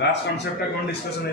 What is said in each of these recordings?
Last concept कौन discussion है?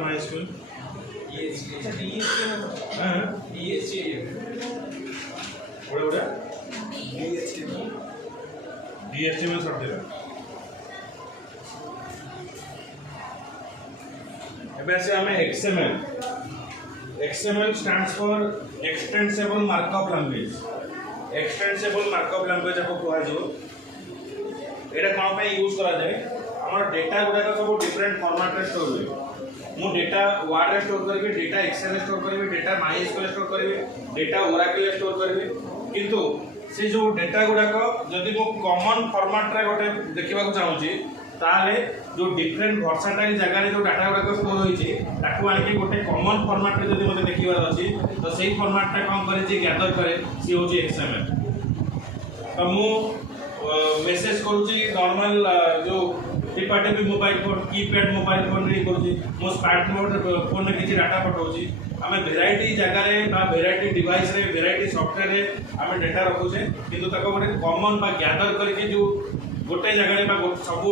My school DHTML software ऐसे हमें XML stands for extensible markup language. Extensible markup language आपको कहा जो एटा कौन पे यूज करा जाए हमर डेटा गुडा सब डिफरेंट फॉर्मेट रे स्टोर हुए। मु डेटा वर्ड रे स्टोर करबे, डेटा एक्सेल रे स्टोर करबे, डेटा माइस्क्यूएल स्टोर करबे, डेटा ओराकल रे स्टोर करबे। किंतु से जो डेटा गुडा को जदि मु कॉमन फॉर्मेट रे गोटे देखिबा को चाहूची ताले जो डिफरेंट वर्साटाइल जगह रे जो डाटा गुडा स्टोर होई छि ताकू आके गोटे कॉमन फॉर्मेट रे जदि मते देखिबार अछि तो सेही फॉर्मेट टा कोन करे छि गैदर करे सी होची XML। तो मु मेसेज करूची नॉर्मल जो टिपाटिपी mobile phone keypad mobile phone रे करूची मो स्मार्ट मोड फोन रे किछि डाटा पठाउची आमे वेराइटी जगह रे बा वेराइटी डिवाइस रे वेराइटी सॉफ्टवेयर रे आमे डाटा रखुचे किंतु ताको गोटे कॉमन बा गैदर करके जो गोटे जगह रे बा सब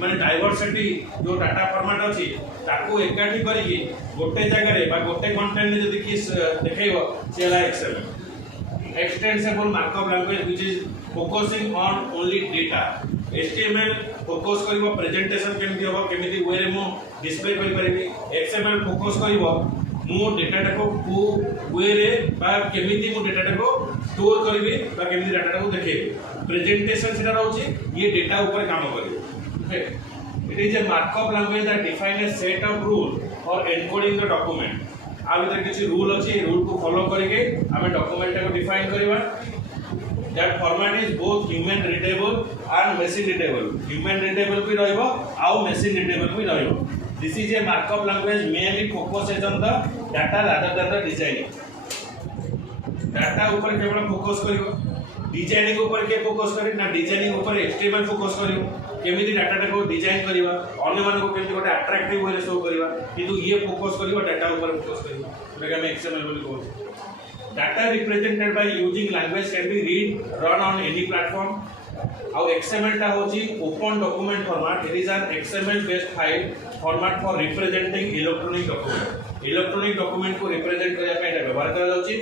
माने डाइवर्सिटी जो डाटा फॉर्मेट अछि ताको एकाठी करके गोटे जगह रे बा गोटे कंटेंट रे जदी कि देखाइबो सेला XML extensible markup language which is focusing on only data. HTML focus करिवो प्रेजेंटेशन केमति होबो केमिति वे रे मो डिस्प्ले करि परिबी। XML फोकस करिवो मो डेटा टाको को वे रे बा केमिति मो डेटा टाको स्टोर करबी बा केमिति डाटा टाको देखेबी। प्रेजेंटेशन सेटा रहउची ये डेटा ऊपर काम करिवो। Okay it is a markup language that define a set of rule for encoding the document. आ भीतर किछि रूल अछि रूल को फॉलो करके हमें डॉक्यूमेंट को डिफाइन करबा। That format is both human readable and machine readable. Human readable भी रहइबो आउ मशीन रीडेबल भी रहइबो। This is a markup language mainly focuses on the data rather than the designing. Data ऊपर केवल फोकस करिवो, डिजाइनिंग ऊपर के फोकस करी ना डिजाइनिंग ऊपर HTML फोकस करिवो केमिति डाटा को डिजाइन करिवा अन्य मान को केमिति गोटे अट्रैक्टिव वे शो करिवा किंतु ये फोकस करिवा डाटा ऊपर फोकस करिवा जेका हम XML बोली कहू। Data represented by using language can be read run on any platform. आउ XML टा होची open document format. It is an XML based file format for representing electronic document. Electronic document को represent करया पे व्यवहार करा जाउची।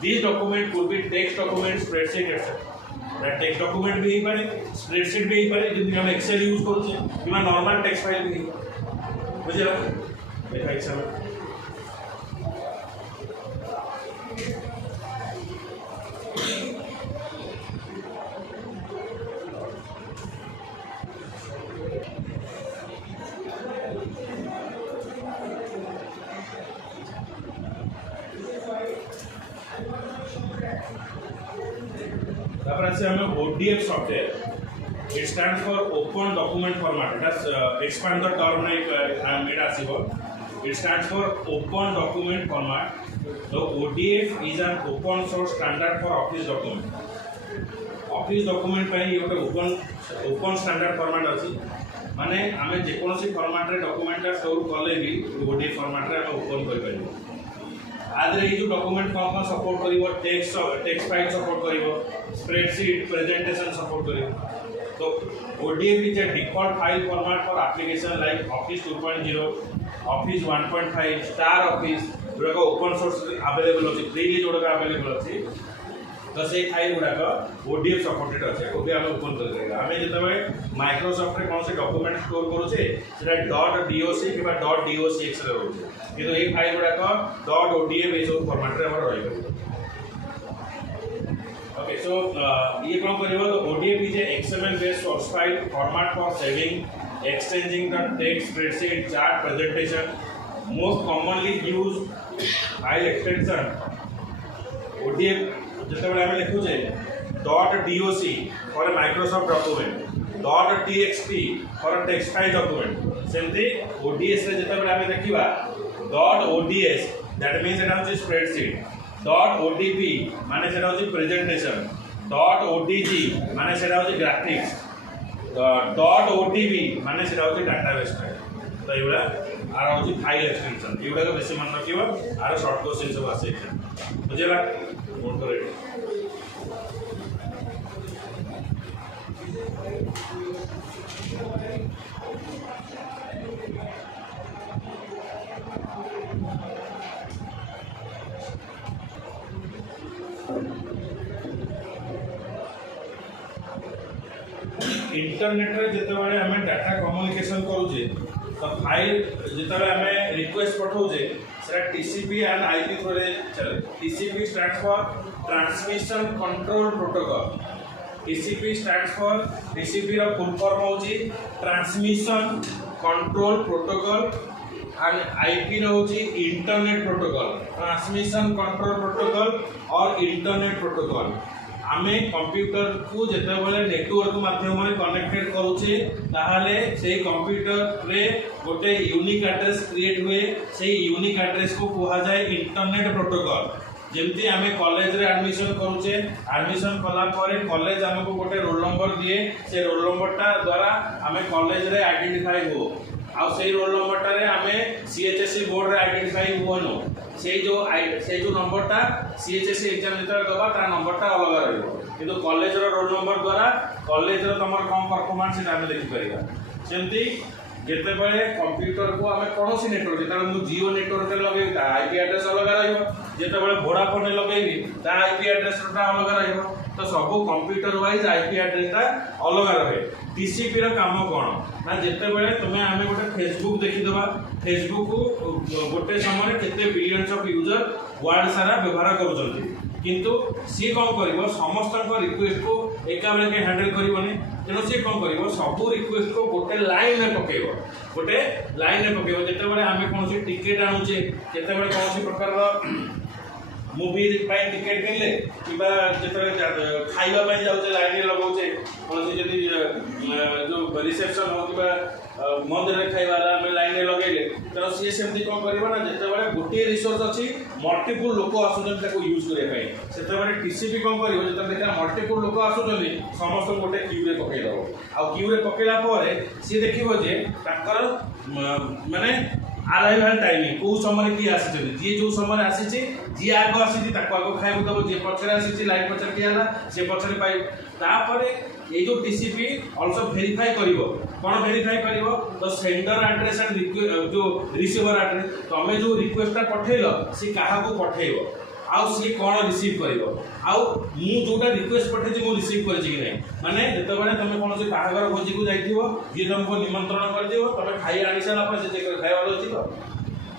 This document could be text document, spreadsheet etcetera. Text document भी पारे, स्प्रेडशीट भी पारे जिन हम एक्सेल यूज करछे किबा नॉर्मल टेक्स्ट फाइल भी बुझिला देखा XML। से हमें ODF software, it stands for open document format. That's expand the term like it आसीबो. It stands for open document format. So ODF is an open source standard for office document. Office document ପାଇଁ ये ଗୋଟେ open standard format ଅଛି. माने आमे जे कोनोसी format रे document का store करले भी ODF फॉर्मेट रे आमे ओपन कर परिबो. आदरे ये जो डॉक्यूमेंट को सपोर्ट करिवो, टेक्स्ट फाइल सपोर्ट करिवो, स्प्रेडशीट प्रेजेंटेशन सपोर्ट करिवो. So ODF is a default file format for application like Office 2.0, Office 1.5, Star Office, जो open source available अछि, freely जोडा available अछि. तो से फाइल गुडा ODF सपोर्टेड अछि. ओबे हम ओपन कर देगा. हमें जतबे माइक्रोसॉफ्ट रे कोन से डॉक्यूमेंट स्टोर करू छे सेटा .doc किबा .docx रे रहू. किंतु ए फाइल गुडा .odf ए सब फॉर्मेट रे हमर रहि गयो. Okay, so ये कौन करेगा? तो ODF is a XML based source file format for saving, exchanging the text, spreadsheet, chart, presentation. Most commonly used file extension ODF जितने हमें लिखु जे .doc for a Microsoft document, .txt for a text file document. सेमती ODS रे जितने हमें देखिबा .ods that means it is spreadsheet. .odp माने सेटा होची प्रेजेंटेशन. .odg माने सेटा होची ग्राफिक्स. .odb माने सेटा होची डाटाबेस फाइल. तो एबला आर होची फाइल एक्सटेंशन. एबला को बेसी मन रखिबो. आर शॉर्ट क्वेश्चन सब आसे. बुझेला नोट करे. इंटरनेट रे जते बेले हमें डाटा कम्युनिकेशन करूजे तो फाइल जते बेले हमें रिक्वेस्ट पठाउजे सेटा TCP एंड IP थ्रू रे चले. TCP stands for transmission control protocol. TCP stands for TCP रो फुल फॉर्म होची transmission control protocol and IP रो होची internet protocol. Transmission control protocol और इंटरनेट प्रोटोकॉल आमे कंप्यूटर को जेते बेले नेटवर्क माध्यम रे कनेक्टेड करूचे ताहाले सेही कंप्यूटर रे गोटे यूनिक एड्रेस क्रिएट हुए. सेही यूनिक एड्रेस को कहा जाए इंटरनेट प्रोटोकॉल. जेमती आमे कॉलेज रे एडमिशन करूचे, एडमिशन कला परे कॉलेज हमको गोटे रोल नंबर दिए. से रोल नंबरटा द्वारा आमे कॉलेज रे आइडेंटिफाई हो. आ सेही रोल नंबरटा रे आमे CHSE बोर्ड रे आइडेंटिफाई होनो. से जो नंबरटा CHSE एग्जाम जेता दबा ता नंबरटा अलग रहइबो. किंतु कॉलेज रो रोल नंबर द्वारा कॉलेज रो तमर कम परफॉर्मेंस सेटा हमें देखि परिबा. सेमती जेते बेले कंप्यूटर को हमें कोनोसी नेटवर्क जेता मु जियो नेटवर्क रे लगेबी ता IP एड्रेस अलग रहइबो. जेते बेले वोडाफोन रे लगेबी ता IP एड्रेस टा अलग रहइबो. तो सब कंप्यूटर वाइज IP एड्रेस टा अलग रहे. TCP रो काम कोन ना जेते बेले तुमे हमें गोटे फेसबुक देखि दबा. फेसबुक को गोटे समय केते बिलियंस ऑफ यूजर वर्ल्ड सारा व्यवहार करूछंती. किंतु सी कौन करिवो समस्त रिक्वेस्ट को एका बेले के हैंडल करिवोनी. तेनो सी कौन करिवो सब रिक्वेस्ट को गोटे लाइन में पकेइबो. गोटे लाइन में पकेइबो. जेते बेले हमें कोनसी टिकट आनुचे जेते बेले कोनसी प्रकार रो मूवी पाई टिकट किनले किबा जेते खाइबा पाई जाउचे लाइन रे लगाउचे. कोनसी जदी जो रिसेप्शन हो किबा मंदिर रे खाइबा हम लाइन रे लगेले तो सी सेमती कोन करिवो ना जेते बेले गोटे रिसोर्स अछि मल्टीपल लोक आसुजन ताको यूज करे पाई. सेते बेले TCP कोन करिवो जेते देखा मल्टीपल लोक आसुजन समस्त गोटे क्यू रे पकेइ दबो. आ क्यू रे पकेला परे सी देखिबो जे ताकर माने अराइवल टाइमिंग को समय की आसी जी जो समय आसी जी आग आसी ताको आग खाइबो दबो. जे पछरे आसी लाइन पछरे की आला से पछरे पाइ. तापरे ये जो TCP आल्सो वेरीफाई करिवो. कोन वेरीफाई करिवो तो सेंडर एड्रेस एंड जो रिसीवर एड्रेस तमे जो रिक्वेस्ट पठेलो सी काहा को पठेइबो आउ सी कोन रिसीव करिवो आउ मु जोटा रिक्वेस्ट पठेछि मु रिसीव करछि कि नै. माने जते बेले तमे कोन से बाहागर भोजी को जाइथिबो जे तुमको निमंत्रण कर दियो तमे खाई आनी साला पर से जे खाइ वाला अछि तो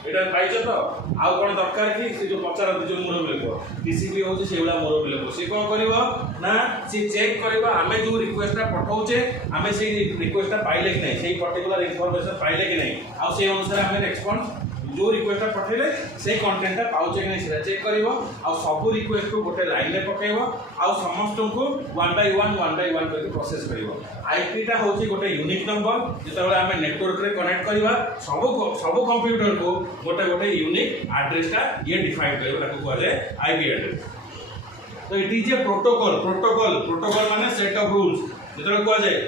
एटा पाइछ तो आउ कोन दरकार कि से जो पचार जो मोर बिलको TCP होछि सेउला मोर बिलको से कोन करिवो ना से चेक करिवो आमे जो रिक्वेस्ट पठाउचे आमे से रिक्वेस्ट पाइले कि नै सेही पर्टिकुलर इंफॉर्मेशन पाइले कि नै आउ से अनुसार आमे रेस्पॉन्स जो रिक्वेस्ट पठेले से कंटेंट पाउचे कि नहीं चेक करिवो आ सब रिक्वेस्ट को गोटे लाइन रे पकेइबो आ समस्त को वन बाय वन करके प्रोसेस करिवो। आईपी टा होची गोटे यूनिक नंबर जेतेबेले आमे नेटवर्क रे कनेक्ट करबा सब कंप्यूटर को गोटे गोटे यूनिक एड्रेस टा ये डिफाइन करिवो ताको कहले आईपी एड्रेस। तो इट इज ए प्रोटोकॉल माने सेट ऑफ रूल्स जेतेबेले कह जाय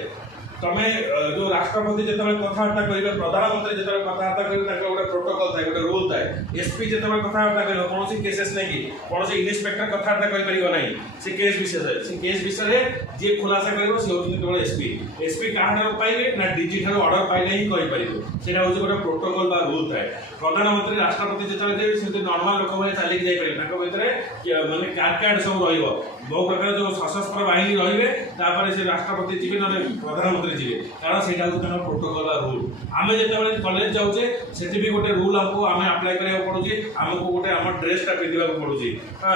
तमे जो राष्ट्रपति जेतेबेले कथाबार्ता करिवे प्रधानमंत्री जेतेबेले कथाबार्ता करिवे ताको गोटे प्रोटोकॉल थाए गोटे रूल थाए। एसपी जेतेबेले कथाबार्ता करिवे कोनोसी केसेस नै कि कोनोसी इन्स्पेक्टर कथाबार्ता करि परिबो नै से केस विषय जे खुलासा करिवो से होछि केवल एसपी काहार पाइबे ना डिजिटल ऑर्डर पाइले ही करि परिबो सेटा होछि गोटे प्रोटोकॉल बा रूल थाए। प्रधानमंत्री राष्ट्रपति जेतेबेले देबे सेते नॉर्मल लोक भले चाली जाय परिबे ताको भितरे माने कार्ड सब रहिबो बहु प्रकार जो सशस्त्र बाहिनी रहिबे तापर से राष्ट्रपति जीवे न प्रधानमंत्री जीवे कारण सेटा होछि तनो प्रोटोकॉल बा रूल। आमे जेतेबेले कॉलेज जाउचे सेति भी गोटे रूल हमको आमे अप्लाई करिया पड़ुची हमको गोटे हमर ड्रेस टा पिंदिबा पड़ुची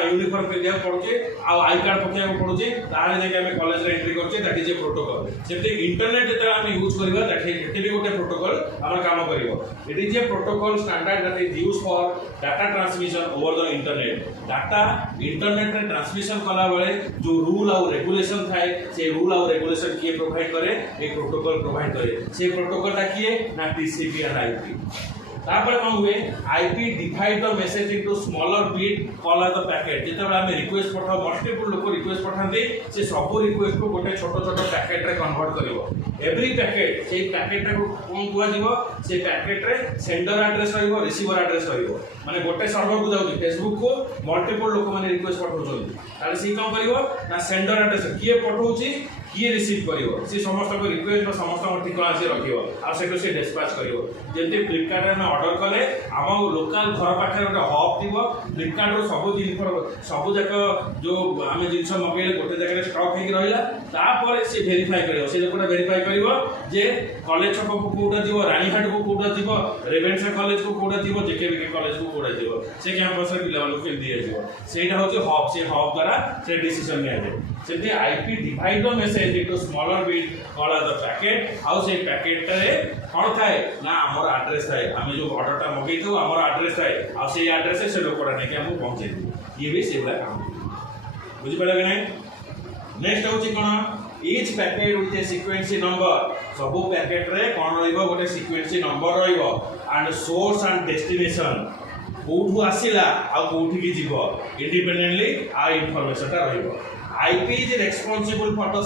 यूनिफॉर्म पिंदिबा पड़ुची आ आई कार्ड पकिया पड़ुची ताले जे आमे कॉलेज रे एंट्री करचे दैट इज ए प्रोटोकॉल। सेति इंटरनेट जेते आमे यूज करबा दैट भी गोटे प्रोटोकॉल हमर काम करिवो। It is a protocol standard that is used for data transmission over the internet. Data internet रे ट्रांसमिशन कला बेले जो रूल और रेगुलेशन थाए से रूल और रेगुलेशन किए प्रोवाइड करे एक प्रोटोकॉल प्रोवाइड करे से प्रोटोकॉल टा किए ना टीसीपी एंड आईपी। तापर कौन हुए IP divide the message into smaller bit call as the packet. जेतेबेले आमे रिक्वेस्ट पठाओ मल्टीपल लोक रिक्वेस्ट पठाते से सब रिक्वेस्ट को गोटे छोट छोट पैकेट रे कन्वर्ट करिवो। एवरी पैकेट से पैकेट रे कोन कुआ जीवो से पैकेट रे सेंडर एड्रेस रहिवो रिसीवर एड्रेस रहिवो माने गोटे सर्वर को जाउची फेसबुक को मल्टीपल लोक माने रिक्वेस्ट पठाउछन ताले सी कोन करिवो ना सेंडर एड्रेस किए पठाउची किए रिसीव करिवो से समस्त को रिक्वेस्ट समस्त को ठिकाना से रखिवो आ सेको से डिस्पैच करिवो। जेते फ्लिपकार्ट रे ऑर्डर कले हम लोकल घर पाखे गोटे हब थिबो फ्लिपकार्ट रो सब जाक जो आमे जिंस मगेले गोटे जगह स्टॉक हेकि रहिला तापर से वेरीफाई करिवो से लोकटा वेरीफाई करिवो जे कॉलेज छक को कोडा दिबो रानीहाट को कोडा दिबो रेवेन्सा कॉलेज को कोडा दिबो जेकेबी कॉलेज को कोडा दिबो से कैंपस रे पिला लोक के दिए दिबो सेटा होचे हब से हब द्वारा से डिसीजन लिया जाय। सेते IP divide the message into smaller bit call as the packet हाउ से पैकेट रे कोन थाए ना हमर एड्रेस थाए आमे जो ऑर्डर टा मगै थो हमर एड्रेस थाए आ से एड्रेस से लोकटा ने के हम पहुंचे ये भी सेवला काम बुझि पड़ला कि नहीं। नेक्स्ट होची कोन each packet with a sequence number सब पैकेट रे कोन रहइबो गोटे सीक्वेंसी नंबर रहइबो एंड सोर्स एंड डेस्टिनेशन कोठु आसिला आ कोठी की जीवो इंडिपेंडेंटली आ इंफॉर्मेशन टा रहइबो। IP is responsible for the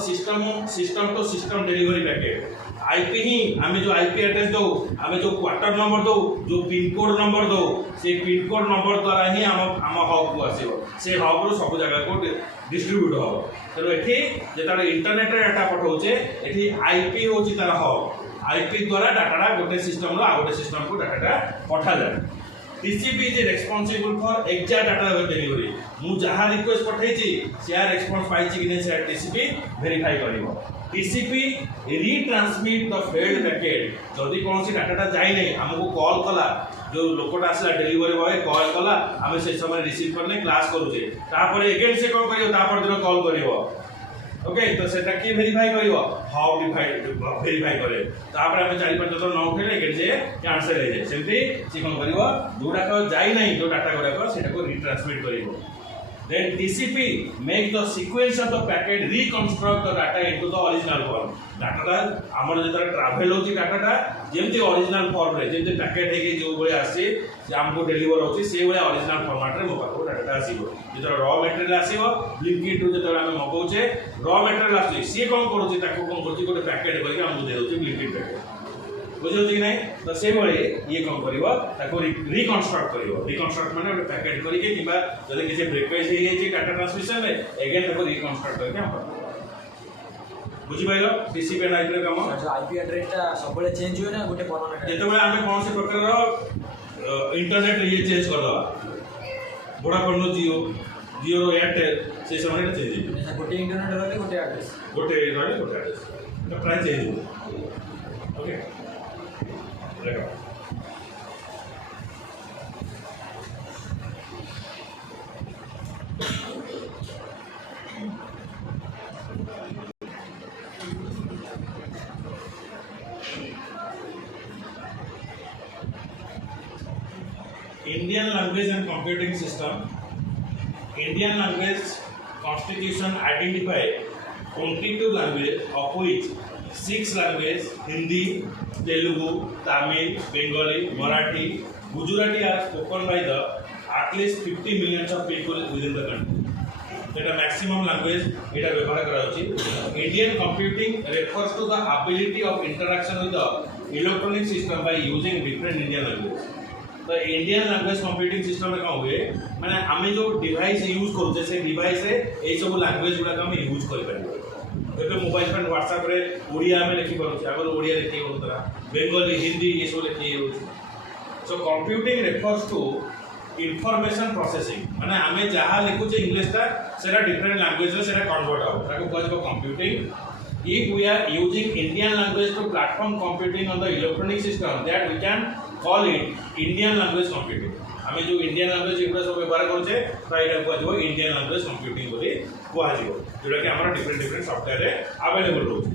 system to system delivery packet. IP ही आमे जो आईपी एड्रेस दो आमे जो क्वार्टर नंबर दो जो पिन कोड नंबर दो से पिन कोड नंबर द्वारा ही आम हब को आसीबो से हब रो सब जगह को डिस्ट्रीब्यूट हो। तेणु एठी जेताले इंटरनेट रे डाटा पठाउचे एठी आईपी होची तार हब आईपी द्वारा डाटा गोटे सिस्टम रो आ गोटे सिस्टम को डाटा पठा जाय। TCP is responsible for exact data delivery। मु जहाँ रिक्वेस्ट पठाई से रेस्पॉन्स पाई कि नहीं से TCP वेरीफाई करिवो। TCP retransmit the failed packet जदि कौन सी डाटा जाई नहीं हमको कॉल कला जो लोकटा आसला डिलीवरी बॉय कॉल कला आमे से समय रिसीव करने क्लास करूचे तापर अगेन से कोन करियो तापर दिन कॉल करिवो ओके तो सेटा की वेरीफाई करिवो हाउ वेरीफाई करे तापर हम 4-5 जन न उठेले अगेन से कैंसिल हे जाय सेमती से कोन करिवो जोडा को जाई नहीं जो डाटा गुडा को सेटा को retransmit करिवो। Then TCP make the sequence of the packet reconstruct the data into the original form। Data हमर जेता ट्रैवल होची डाटा जेमती ओरिजिनल फॉर्म रे जेमती पैकेट हे के जो बळे आसी जे हमको डिलीवर होची से बळे ओरिजिनल फॉर्मेट रे मोबाइल को डाटा आसीबो जेता रॉ मटेरियल आसीबो ब्लिंकिट रो जेता हम मगौचे रॉ मटेरियल आसी से कोन करूची ताको कोन करूची गोटे पैकेट करके हमको दे दोची ब्लिंकिट पैकेट बुझो कि नहीं। तो से बळे ये कोन करिवो ताको रिकंस्ट्रक्ट करिवो रिकंस्ट्रक्ट माने गोटे पैकेट करके किबा जदि किसी ब्रेकवेज हे जे डाटा ट्रांसमिशन रे अगेन ताको रिकंस्ट्रक्ट करके हम बुझी पाइलो TCP एंड आईपी रे काम अच्छा आईपी एड्रेस टा सबले चेंज होय ना गोटे परमानेंट जेते बळे आमे कोन से प्रकार इंटरनेट ये चेंज कर दवा वोडाफोन नो जियो रो एयरटेल से समय चेंज हो गोटे इंटरनेट रहले गोटे एड्रेस तो प्राइस चेंज हो ओके देखो Indian language and computing system. Indian language constitution identify 22 languages, of which 6 languages Hindi, Telugu, Tamil, Bengali, Marathi, Gujarati are spoken by the at least 50 millions of people within the country. That maximum language এটা ব্যবহার করা হচ্ছে. Indian computing refers to the ability of interaction with the electronic system by using different Indian languages. तो Indian language computing system में कौन हुए मैंने आमे जो डिवाइस यूज करूचे से डिवाइस रे ए सब लैंग्वेज गुडा हम यूज कर परिबो एबे मोबाइल पर व्हाट्सएप रे ओडिया में लिखि पारुचे अगर ओडिया लिखि होतरा बेंगली हिंदी ये सब लिखि होछ so computing refers to information processing माने आमे जहां लिखुचे इंग्लिश ता सेरा डिफरेंट लैंग्वेज रे सेरा कन्वर्ट हो ताको कहजबो computing. If we are using Indian language to platform computing on the electronic system, that we can call it Indian language computing. हमें जो Indian language इतना सब व्यवहार करूँचे तो इधर को जो Indian language computing बोले को आज जो कि हमारा different सॉफ्टवेयर है available होती.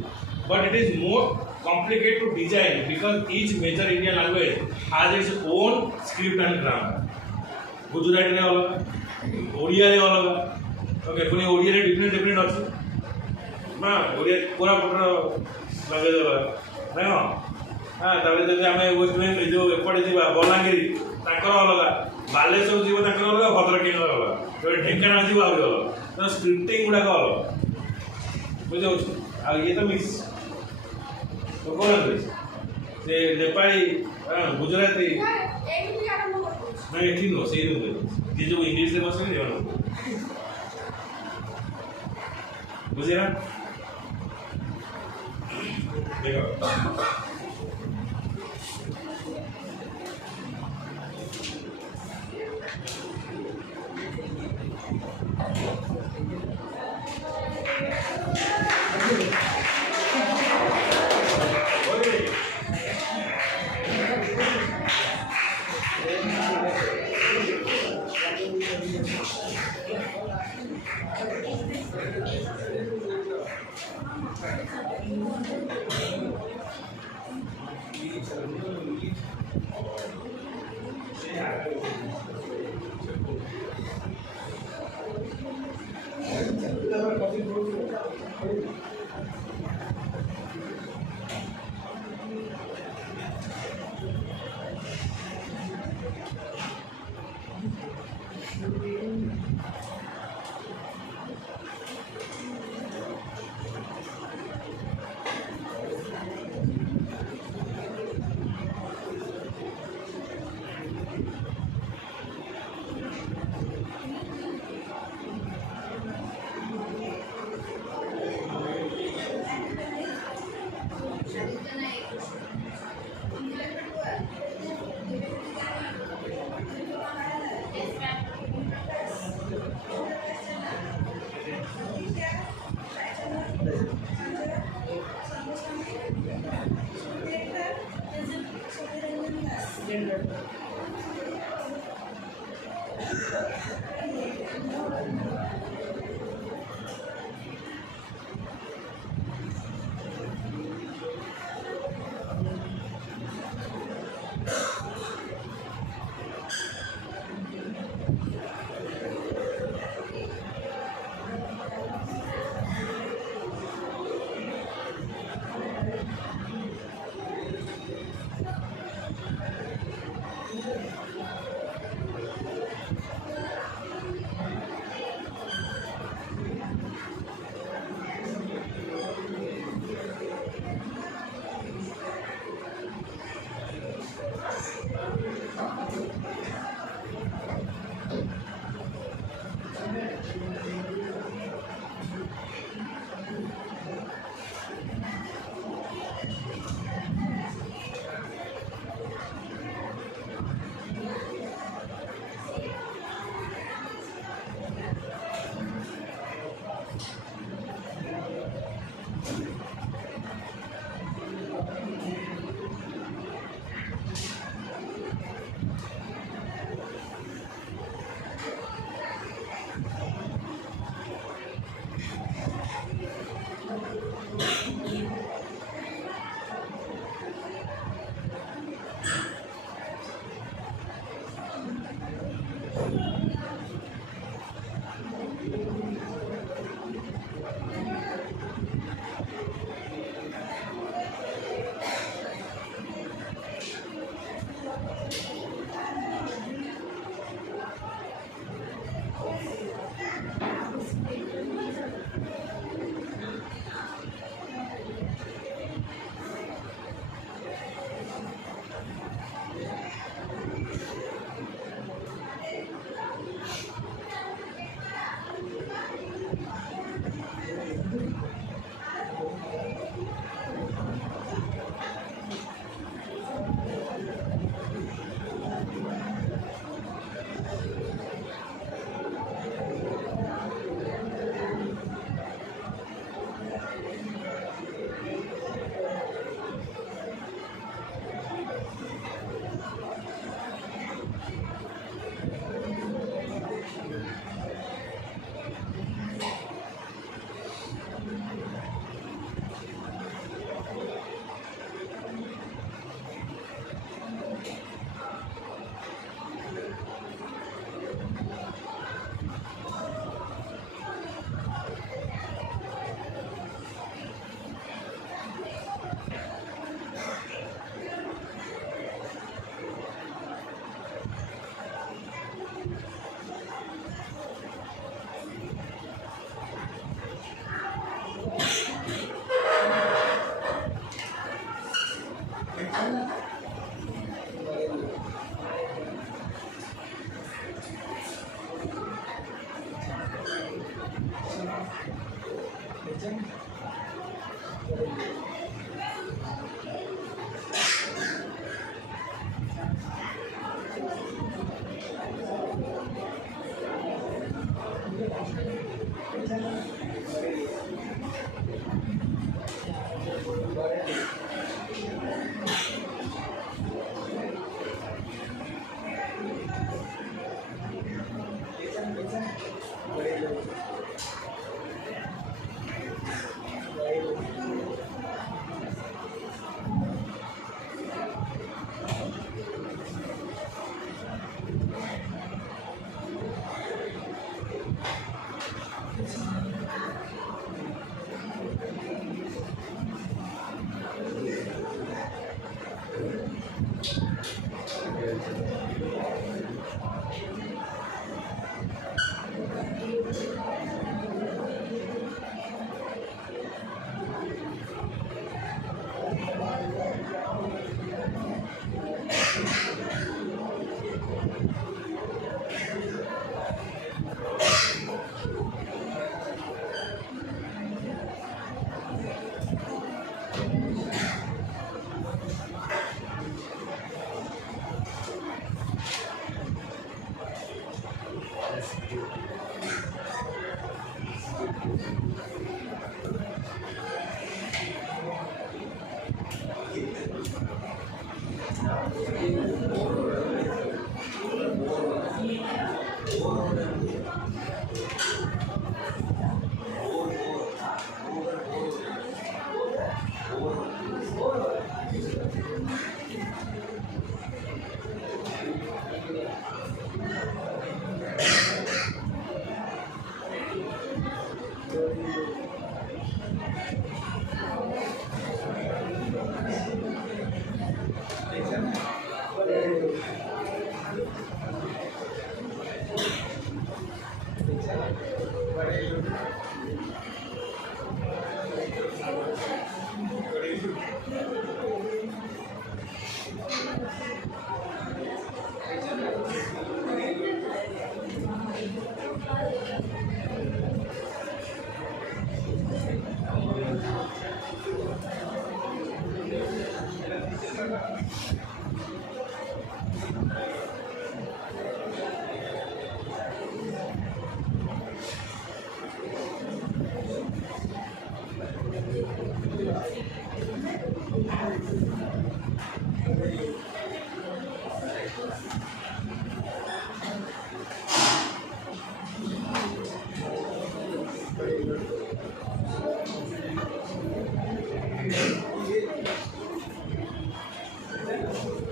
But it is more complicated to design because each major Indian language has its own script and grammar. Gujarati ने अलग, ओडिया ने अलग, ओके पुनी ओडिया ने different अच्छी. ना ओडिया पूरा लगे देवा नहीं हो हाँ तबे जब हमें वेस्ट बेंगल जो एपटे जीवा बलांगीर ताकर अलग बालेश्वर जीव ताकर अलग भद्रक अलग तो ढेंकानाळ जीव आउरी अलग तो स्क्रिप्टिंग गुडा अलग बुझे आ ये तो मिक्स तो कोन लैंग्वेज से नेपाली गुजराती नहीं ठीक नो सही नो ये जो इंग्लिश से बस नहीं जानो बुझे ना देखो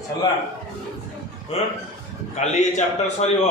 सरला काली ये चैप्टर सरीब